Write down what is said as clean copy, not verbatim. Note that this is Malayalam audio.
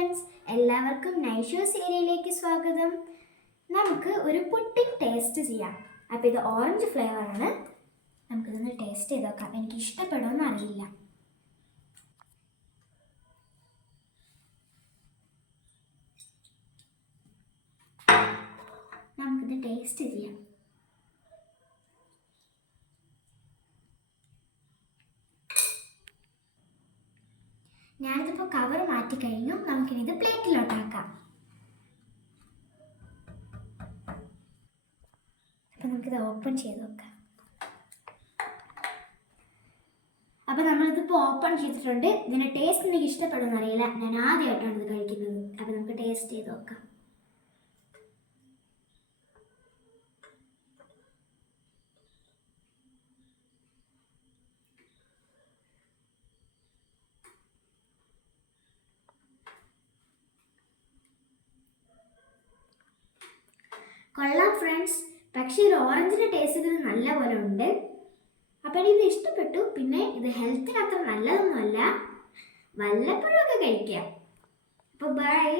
ഫ്രണ്ട്സ്, എല്ലാവർക്കും നൈഷൂസ് ഏരിയയിലേക്ക് സ്വാഗതം. നമുക്ക് ഒരു പുഡിംഗ് ടേസ്റ്റ് ചെയ്യാം. അപ്പോൾ ഇത് ഓറഞ്ച് ഫ്ലേവറാണ്. നമുക്കിതൊന്ന് ടേസ്റ്റ് ചെയ്ത് നോക്കാം. എനിക്ക് ഇഷ്ടപ്പെടുമെന്ന് അറിയില്ല. നമുക്കിത് ടേസ്റ്റ് ചെയ്യാം. ഞാനിതിപ്പോൾ കവർ മാറ്റി കഴിഞ്ഞു. നമുക്കിനി ഇത് പ്ലേറ്റിലോട്ടാക്കാം. അപ്പം നമുക്കിത് ഓപ്പൺ ചെയ്ത് നോക്കാം. അപ്പോൾ നമ്മളിതിപ്പോൾ ഓപ്പൺ ചെയ്തിട്ടുണ്ട്. ഇതിൻ്റെ ടേസ്റ്റ് എനിക്ക് ഇഷ്ടപ്പെടുമെന്ന് അറിയില്ല. ഞാൻ ആദ്യമായിട്ടാണ് ഇത് കഴിക്കുന്നത്. അപ്പോൾ നമുക്ക് ടേസ്റ്റ് ചെയ്ത് നോക്കാം. കൊള്ളാം ഫ്രണ്ട്സ്, പക്ഷേ ഒരു ഓറഞ്ചിൻ്റെ ടേസ്റ്റ് ഇതിന് നല്ല പോലെ ഉണ്ട്. അപ്പോൾ എനിക്കിത് ഇഷ്ടപ്പെട്ടു. പിന്നെ ഇത് ഹെൽത്തിന് അത്ര നല്ലതൊന്നുമല്ല, വല്ലപ്പോഴും ഒക്കെ കഴിക്കാം. അപ്പോൾ ബൈ.